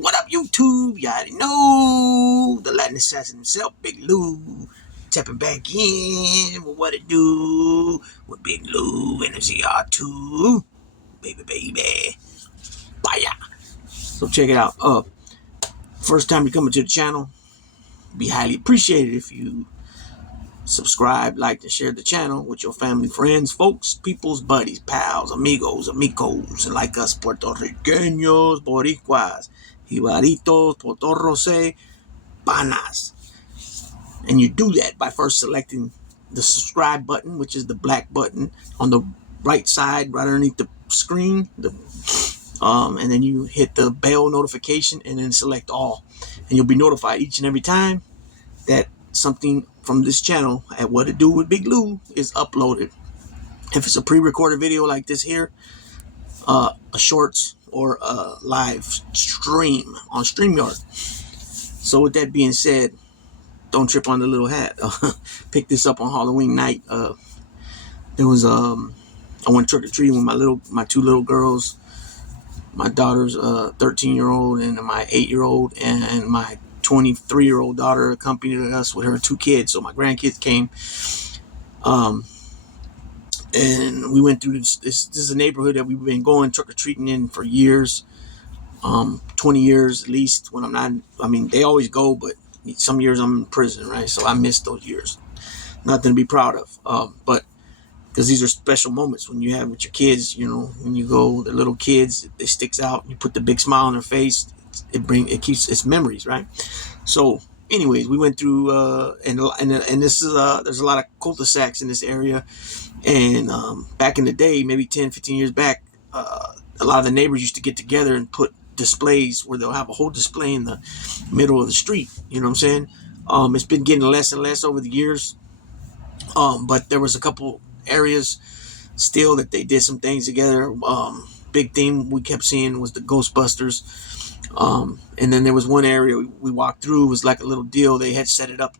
What up, YouTube? You already know the Latin assassin himself, Big Lou, tapping back in with what it do with Big Lou and the ZR2, baby. Bye. So check it out. First time you coming to the channel, be highly appreciated if you subscribe, like, and share the channel with your family, friends, folks, peoples, buddies, pals, amigos, and like us Puertorriqueños, Boricuas, Jibaritos, Potorrose, Panas. And you do that by first selecting the subscribe button, which is the black button on the right side, right underneath the screen. And then you hit the bell notification and then select all. And you'll be notified each and every time that something from this channel at What It Do with Big Lou is uploaded. If it's a pre-recorded video like this here, a shorts, or a live stream on StreamYard. So with that being said, don't trip on the little hat. Picked this up on Halloween night. There was I went trick-or-treating with my two little girls. My daughter's 13-year-old and my 8-year-old, and my 23-year-old daughter accompanied us with her two kids. So my grandkids came. And we went through this is a neighborhood that we've been going trick-or-treating in for years. 20 years at least. When I'm not, I mean, they always go, but some years I'm in prison, right? So I missed those years. Nothing to be proud of. But because these are special moments when you have with your kids, you know, when you go, the little kids, it sticks out. You put the big smile on their face. It keeps its memories, right? So anyways, we went through, and this is, there's a lot of cul-de-sacs in this area. And back in the day, maybe 10, 15 years back, a lot of the neighbors used to get together and put displays where they'll have a whole display in the middle of the street. You know what I'm saying? It's been getting less and less over the years. But there was a couple areas still that they did some things together. Big theme we kept seeing was the Ghostbusters. And then there was one area we walked through. It was like a little deal. They had set it up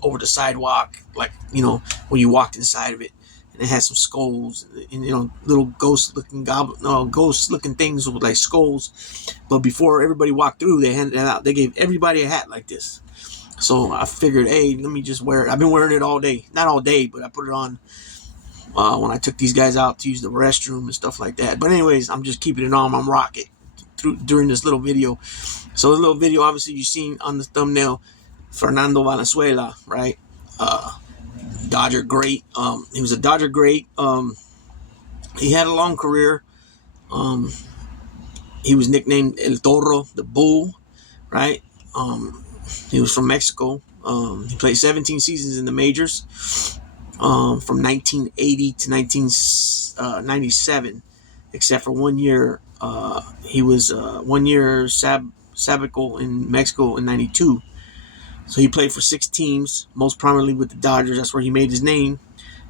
over the sidewalk, like, you know, when you walked inside of it. And it had some skulls and, you know, little ghost-looking things with like skulls. But before everybody walked through, they handed it out. They gave everybody a hat like this. So I figured, hey, let me just wear it. I've been wearing it all day. Not all day, but I put it on when I took these guys out to use the restroom and stuff like that. But anyways, I'm just keeping it on. I'm rocking during this little video. So this little video, obviously, you've seen on the thumbnail, Fernando Valenzuela, right? Dodger great. He was a Dodger great. He had a long career. He was nicknamed El Toro, the Bull, right? He was from Mexico. He played 17 seasons in the majors, from 1980 to 1997, except for 1 year. He was 1 year sabbatical in Mexico in 92. So he played for 6 teams, most prominently with the Dodgers. That's where he made his name.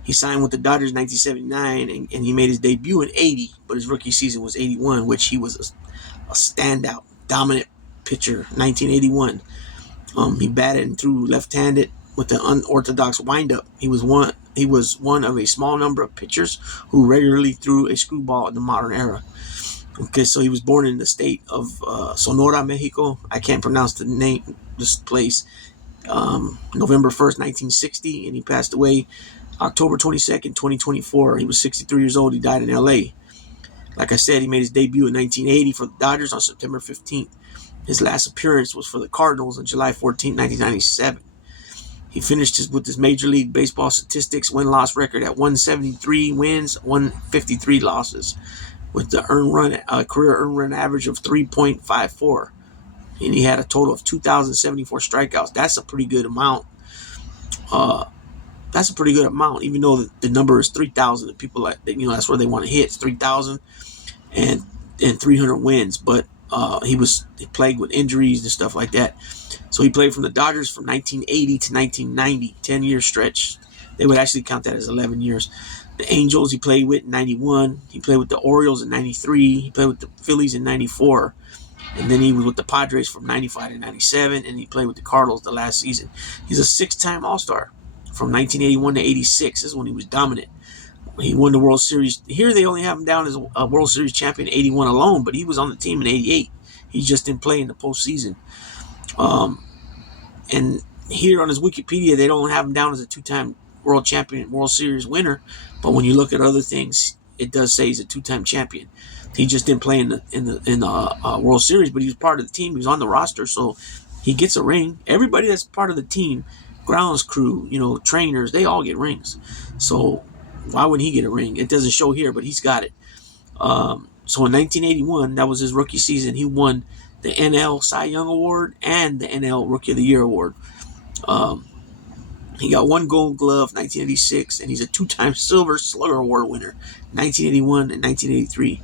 He signed with the Dodgers in 1979, and he made his debut in 80, but his rookie season was 81, which he was a standout, dominant pitcher. 1981. He batted and threw left-handed with an unorthodox windup. He was one of a small number of pitchers who regularly threw a screwball in the modern era. Okay, so he was born in the state of Sonora, Mexico. I can't pronounce the name, this place. November 1st, 1960, and he passed away October 22nd, 2024. He was 63 years old. He died in L.A. Like I said, he made his debut in 1980 for the Dodgers on September 15th. His last appearance was for the Cardinals on July 14th, 1997. He finished with his Major League Baseball statistics win-loss record at 173 wins, 153 losses, with the career earned run average of 3.54. And he had a total of 2,074 strikeouts. That's a pretty good amount. Even though the number is 3,000. The people, like, you know, that's where they want to hit. It's 3,000 and 300 wins. But he plagued with injuries and stuff like that. So he played from the Dodgers from 1980 to 1990, 10-year stretch. They would actually count that as 11 years. The Angels he played with in 91. He played with the Orioles in 93. He played with the Phillies in 94. And then he was with the Padres from 95 to 97. And he played with the Cardinals the last season. He's a 6-time All-Star from 1981 to 86. This is when he was dominant. He won the World Series. Here they only have him down as a World Series champion in 81 alone, but he was on the team in 88. He just didn't play in the postseason. And here on his Wikipedia, they don't have him down as a two-time world champion, World Series winner. But when you look at other things, it does say he's a two-time champion. He just didn't play in the World Series, but he was part of the team. He was on the roster, so he gets a ring. Everybody that's part of the team, grounds crew, trainers, they all get rings. So why wouldn't he get a ring? It doesn't show here, but he's got it. So in 1981, that was his rookie season. He won the NL Cy Young Award and the NL Rookie of the Year Award. He got one Gold Glove 1986, and he's a two-time Silver Slugger Award winner 1981 and 1983.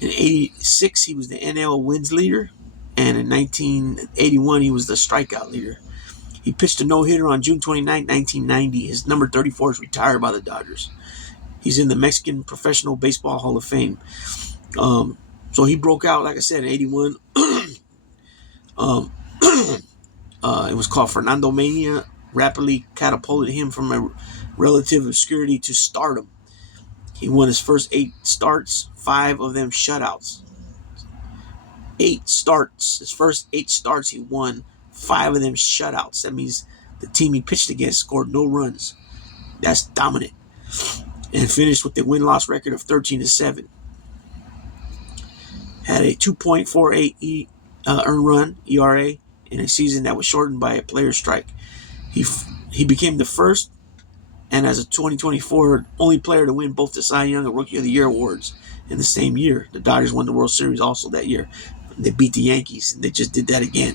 In 86, he was the NL wins leader, and in 1981, he was the strikeout leader. He pitched a no-hitter on June 29, 1990. His number 34 is retired by the Dodgers. He's in the Mexican Professional Baseball Hall of Fame. So he broke out, like I said, in 81. It was called Fernando Mania. Rapidly catapulted him from a relative obscurity to stardom. He won his first 8 starts, 5 of them shutouts. 8 starts. His first 8 starts, he won 5 of them shutouts. That means the team he pitched against scored no runs. That's dominant. And finished with the win-loss record of 13-7. Had a 2.48 earned run ERA in a season that was shortened by a player strike. He became the first, and as a 2024 only player to win both the Cy Young and Rookie of the Year awards in the same year. The Dodgers won the World Series also that year. They beat the Yankees, and they just did that again.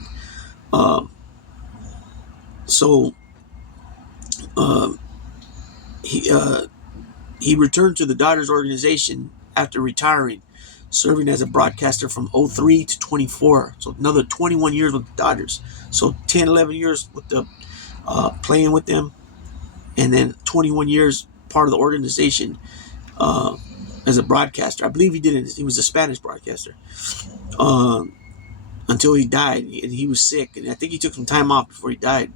He returned to the Dodgers organization after retiring, serving as a broadcaster from 03 to 24. So another 21 years with the Dodgers. So 10, 11 years with the playing with them, and then 21 years part of the organization as a broadcaster. I believe he was a Spanish broadcaster until he died. He was sick, and I think he took some time off before he died.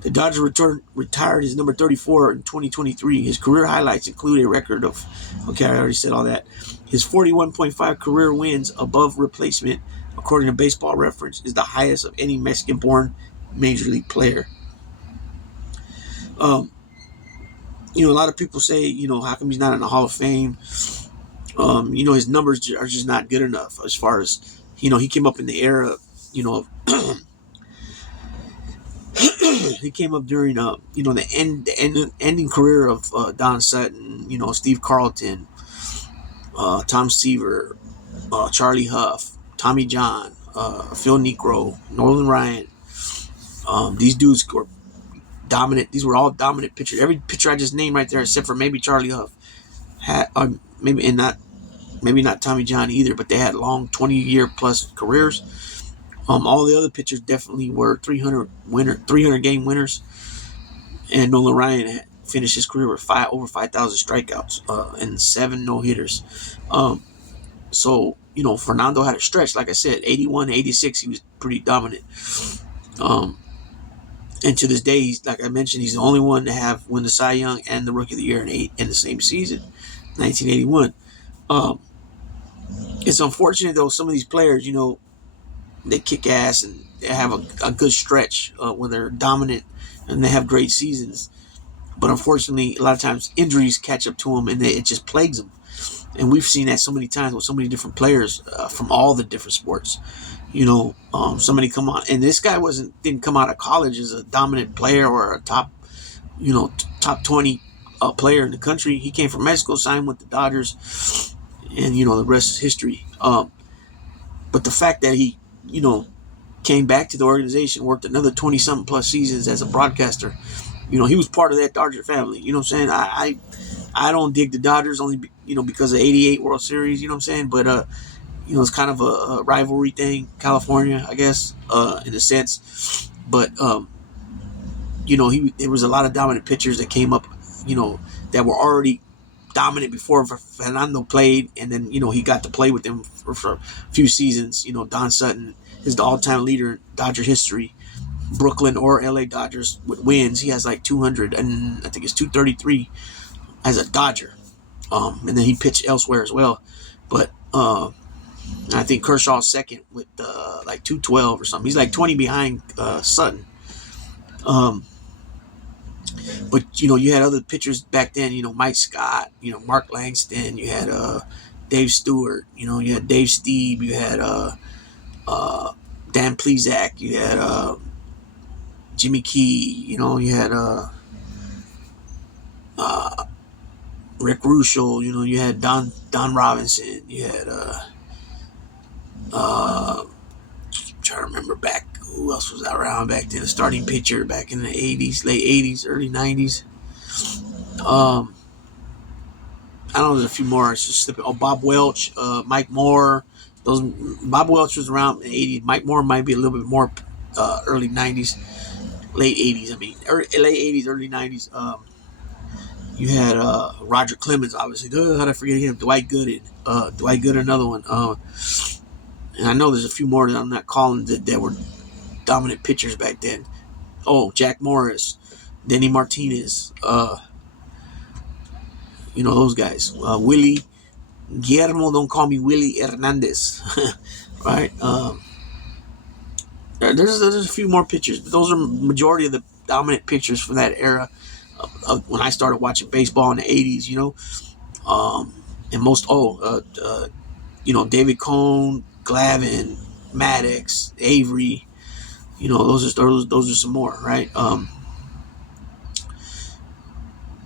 The Dodgers retired his number 34 in 2023. His career highlights include a record of, I already said all that. His 41.5 career wins above replacement, according to Baseball Reference, is the highest of any Mexican-born major league player. A lot of people say, how come he's not in the Hall of Fame? His numbers are just not good enough as far as, he came up in the era, he came up during, the ending career of Don Sutton, Steve Carlton, Tom Seaver, Charlie Huff, Tommy John, Phil Niekro, Nolan Ryan. These dudes were dominant. These were all dominant pitchers. Every pitcher I just named right there, except for maybe Charlie Huff, had maybe not Tommy John either, but they had long 20-year plus careers. All the other pitchers definitely were 300 game winners, and Nolan Ryan finished his career with over 5,000 strikeouts and 7 no hitters. So Fernando had a stretch, like I said, 81, 86, he was pretty dominant. And to this day, like I mentioned, he's the only one to have won the Cy Young and the Rookie of the Year in the same season, 1981. It's unfortunate, though, some of these players, they kick ass and they have a good stretch when they're dominant and they have great seasons. But unfortunately, a lot of times injuries catch up to them and it just plagues them. And we've seen that so many times with so many different players from all the different sports. Somebody come on, and this guy didn't come out of college as a dominant player or a top 20 player in the country. He came from Mexico, signed with the Dodgers, and the rest is history. But the fact that he came back to the organization, worked another 20-something plus seasons as a broadcaster, he was part of that Dodger family. You know what I'm saying? I don't dig the Dodgers only because of '88 World Series. You know what I'm saying? But it's kind of a rivalry thing, California, I guess, in a sense. But there was a lot of dominant pitchers that came up, that were already dominant before Fernando played, and then he got to play with them for a few seasons. Don Sutton is the all-time leader in Dodger history. Brooklyn or LA Dodgers with wins. He has like 200, and I think it's 233 as a Dodger. And then he pitched elsewhere as well. But And I think Kershaw's second with like 212 or something. He's like 20 behind Sutton. Um, but you had other pitchers back then. Mike Scott. Mark Langston. You had Dave Stewart. You had Dave Steeb. You had uh, Dan Plesac. You had Jimmy Key. You had uh, Rick Ruschel. You had Don Robinson. You had trying to remember back who else was around back then. A starting pitcher back in the '80s, late '80s, early '90s. I know there's a few more. It's just slipping. Oh, Bob Welch, Mike Moore. Those Bob Welch was around in the '80s. Mike Moore might be a little bit more early '90s, late '80s. I mean, late '80s, early '90s. You had Roger Clemens, obviously. How'd I forget him? Dwight Gooden. Dwight Gooden, another one. And I know there's a few more that I'm not calling that were dominant pitchers back then. Oh, Jack Morris, Denny Martinez. Those guys. Willie Guillermo, don't call me Willie Hernandez. Right? There's a few more pitchers, but those are majority of the dominant pitchers from that era of when I started watching baseball in the '80s. And most David Cone, Glavine, Maddox, Avery. Those are some more, right?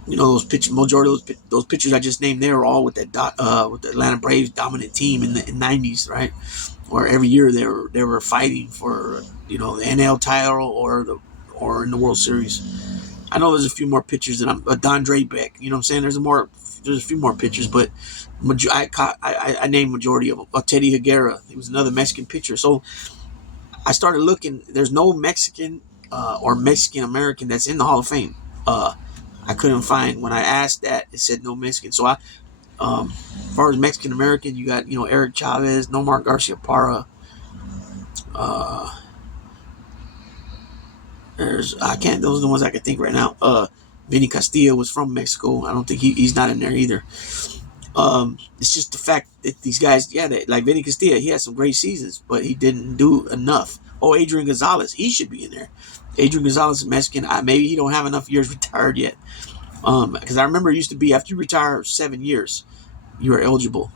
Those pitchers, majority of those pitchers I just named, they were all with with the Atlanta Braves dominant team in the '90s, right? Or every year they were fighting for the NL title or in the World Series. I know there's a few more pitchers than Don Drabeck. You know what I'm saying? There's a few more pitchers, but I named majority of them. Teddy Higuera, he was another Mexican pitcher. So I started looking. There's no Mexican or Mexican American that's in the Hall of Fame. I couldn't find when I asked that. It said no Mexican. So as far as Mexican American, you got Eric Chavez, Nomar Garcia Parra. Those are the ones I can think right now. Vinny Castillo was from Mexico. I don't think he's not in there either. It's just the fact that these guys, like Vinny Castillo, he had some great seasons, but he didn't do enough. Oh, Adrian Gonzalez, he should be in there. Adrian Gonzalez is Mexican. Maybe he don't have enough years retired yet. Because I remember it used to be after you retire 7 years, you are eligible.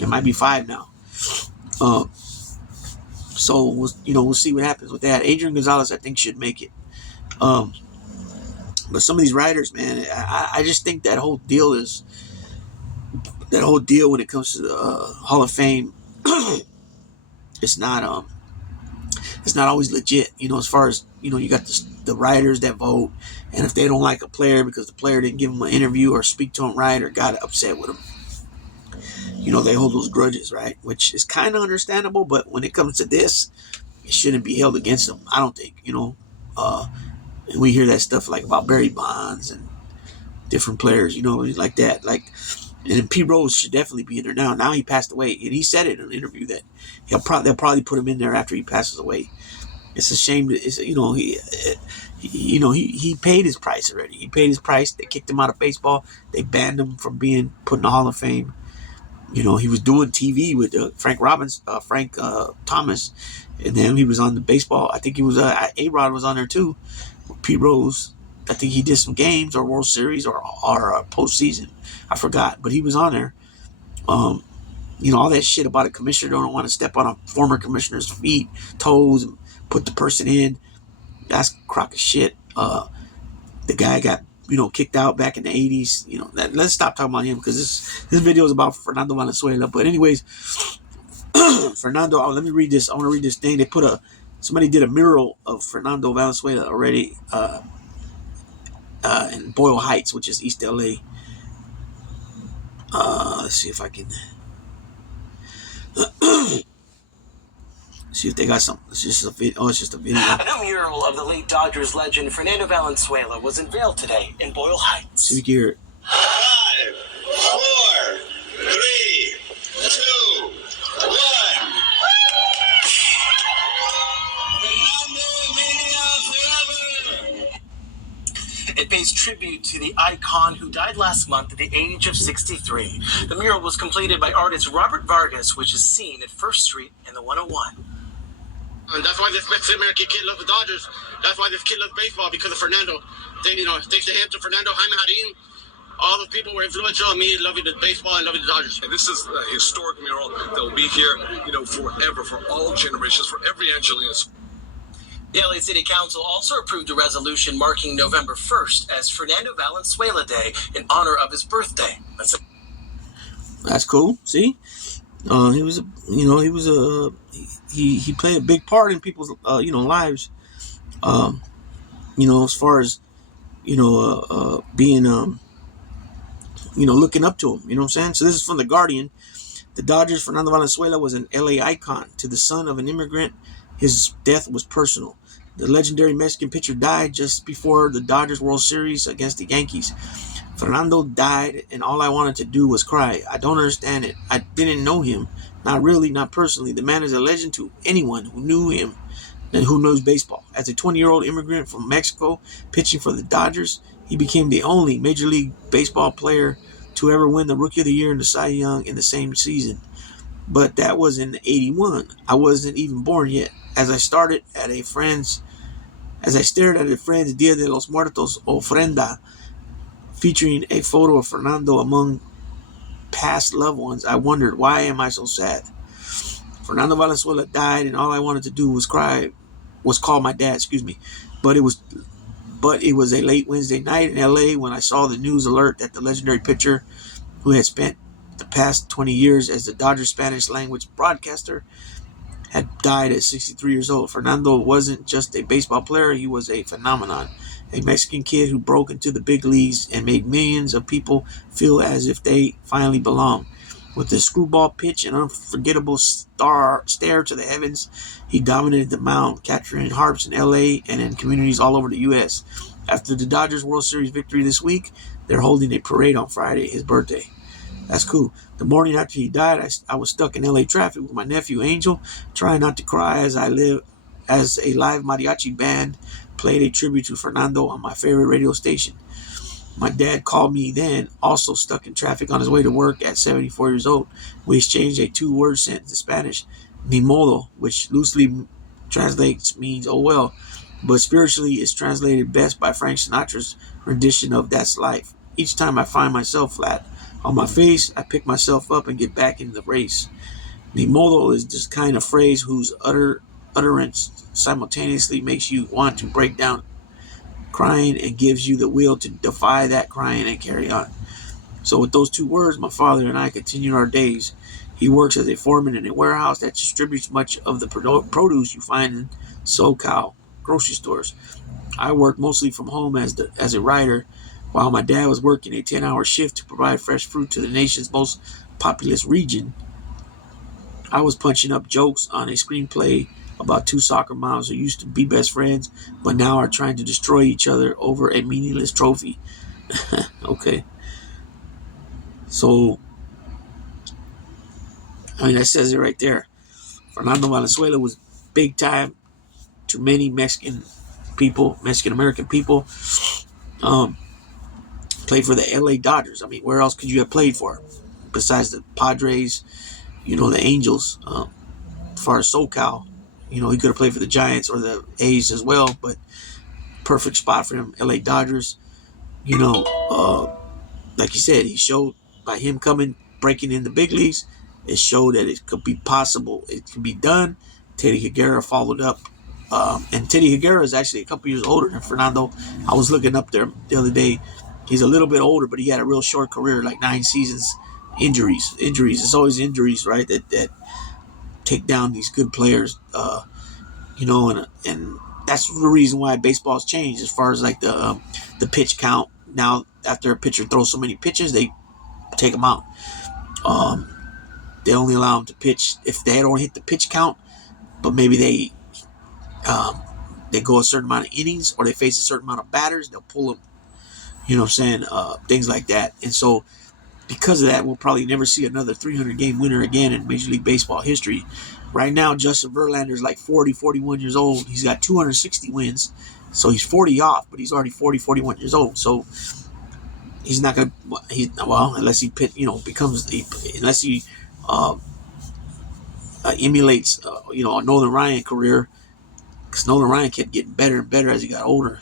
It might be 5 now. So we'll see what happens with that. Adrian Gonzalez, I think, should make it. But some of these writers, man, I just think that whole deal when it comes to the Hall of Fame. It's not always legit. As far as you got the writers that vote, and if they don't like a player because the player didn't give them an interview or speak to him right or got upset with him, they hold those grudges, right? Which is kind of understandable, but when it comes to this, it shouldn't be held against them. I don't think. And we hear that stuff like about Barry Bonds and different players, like that. And Pete Rose should definitely be in there now. Now he passed away, and he said it in an interview that they'll probably put him in there after he passes away. It's a shame that he paid his price already. He paid his price. They kicked him out of baseball. They banned him from being put in the Hall of Fame. He was doing TV with Frank Thomas, and then he was on the baseball. I think he was A-Rod was on there too. Pete Rose. I think he did some games or World Series or postseason. I forgot, but he was on there. All that shit about a commissioner don't want to step on a former commissioner's toes, and put the person in. That's a crock of shit. The guy got kicked out back in the '80s. Let's stop talking about him because this video is about Fernando Valenzuela. But anyways, Fernando. Let me read this. I want to read this thing. Somebody did a mural of Fernando Valenzuela already in Boyle Heights, which is East LA. Let's see if I can see if they got something. It's just a video. Oh, it's just a video. A new mural of the late Dodgers legend Fernando Valenzuela was unveiled today in Boyle Heights. See if we can hear it. 5, 4, 3, 2, 1. It pays tribute to the icon who died last month at the age of 63. The mural was completed by artist Robert Vargas, which is seen at First Street in the 101. And that's why this Mexican-American kid loves the Dodgers. That's why this kid loves baseball, because of Fernando. Thanks to him, to Fernando, Jaime Jarin, all the people were influential on me loving the baseball and loving the Dodgers. And this is a historic mural that will be here, forever, for all generations, for every Angelian. The LA City Council also approved a resolution marking November 1st as Fernando Valenzuela Day in honor of his birthday. That's cool. See, he played a big part in people's lives. As far as being looking up to him. You know what I'm saying? So this is from The Guardian. The Dodgers, Fernando Valenzuela was an LA icon. To the son of an immigrant, his death was personal. The legendary Mexican pitcher died just before the Dodgers World Series against the Yankees. Fernando died, and all I wanted to do was cry. I don't understand it. I didn't know him. Not really, not personally. The man is a legend to anyone who knew him and who knows baseball. As a 20-year-old immigrant from Mexico pitching for the Dodgers, he became the only Major League Baseball player to ever win the Rookie of the Year and the Cy Young in the same season. But that was in '81. I wasn't even born yet. As I stared at a friend's Dia de los Muertos ofrenda, featuring a photo of Fernando among past loved ones, I wondered, why am I so sad? Fernando Valenzuela died, and all I wanted to do was call my dad. But it was a late Wednesday night in LA when I saw the news alert that the legendary pitcher, who had spent the past 20 years as the Dodgers Spanish language broadcaster, had died at 63 years old. Fernando wasn't just a baseball player, he was a phenomenon. A Mexican kid who broke into the big leagues and made millions of people feel as if they finally belonged. With a screwball pitch and unforgettable stare to the heavens, he dominated the mound, capturing hearts in LA and in communities all over the U.S. After the Dodgers World Series victory this week, they're holding a parade on Friday, his birthday. That's cool. The morning after he died, I was stuck in LA traffic with my nephew Angel, trying not to cry as a live mariachi band played a tribute to Fernando on my favorite radio station. My dad called me then, also stuck in traffic on his way to work at 74 years old. We exchanged a 2-word sentence in Spanish, ni modo, which loosely translates means oh well, but spiritually is translated best by Frank Sinatra's rendition of That's Life. Each time I find myself flat on my face, I pick myself up and get back in the race. Ni modo is this kind of phrase whose utterance simultaneously makes you want to break down crying and gives you the will to defy that crying and carry on. So with those 2 words, my father and I continued our days. He works as a foreman in a warehouse that distributes much of the produce you find in SoCal grocery stores. I worked mostly from home as a writer, while my dad was working a 10-hour shift to provide fresh fruit to the nation's most populous region. I was punching up jokes on a screenplay about 2 soccer moms who used to be best friends, but now are trying to destroy each other over a meaningless trophy. Okay. So, that says it right there. Fernando Valenzuela was big time to many Mexican American people. Played for the LA Dodgers. Where else could you have played for? Besides the Padres, the Angels. As far as SoCal, he could have played for the Giants or the A's as well, but perfect spot for him. LA Dodgers, like you said, he showed by him breaking in the big leagues, it showed that it could be possible. It could be done. Teddy Higuera followed up. And Teddy Higuera is actually a couple years older than Fernando. I was looking up there the other day. He's a little bit older, but he had a real short career, like 9 seasons. Injuries. It's always injuries, right? That take down these good players. And that's the reason why baseball's changed as far as like the pitch count. Now, after a pitcher throws so many pitches, they take them out. They only allow them to pitch if they don't hit the pitch count, but maybe they go a certain amount of innings or they face a certain amount of batters, they'll pull them. Things like that. And so because of that, we'll probably never see another 300-game winner again in Major League Baseball history. Right now, Justin Verlander is like 41 years old. He's got 260 wins. So he's 40 off, but he's already 40, 41 years old. So he's not gonna. Well, unless he becomes, unless he uh, emulates a Nolan Ryan career, because Nolan Ryan kept getting better and better as he got older.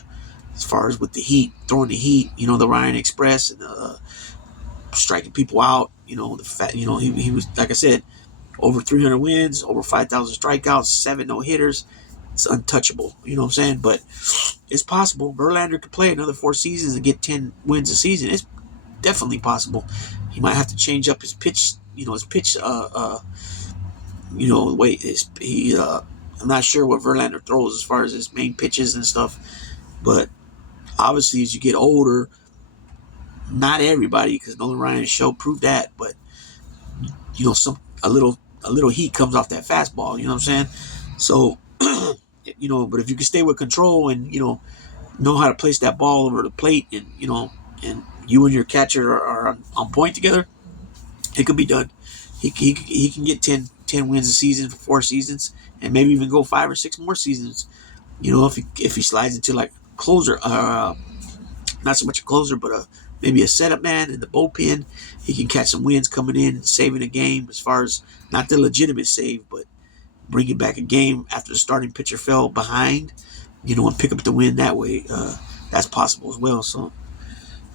As far as with the heat, throwing the heat, the Ryan Express, and striking people out. The fact, he was, like I said, over 300 wins, over 5,000 strikeouts, 7 no hitters. It's untouchable. You know what I'm saying? But it's possible. Verlander could play another 4 seasons and get 10 wins a season. It's definitely possible. He might have to change up his pitch. His pitch. The way he. I'm not sure what Verlander throws as far as his main pitches and stuff. But obviously, as you get older, not everybody, because Nolan Ryan's show proved that. But a little heat comes off that fastball. You know what I'm saying? So, but if you can stay with control and know how to place that ball over the plate, and you and your catcher are on point together, it could be done. He can get 10 wins a season for 4 seasons, and maybe even go 5 or 6 more seasons. If he slides into like closer, not so much a closer, but maybe a setup man in the bullpen. He can catch some wins coming in, saving a game, as far as not the legitimate save, but bringing back a game after the starting pitcher fell behind, and pick up the win that way. That's possible as well. So,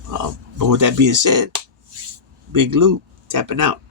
but with that being said, Big Lou tapping out.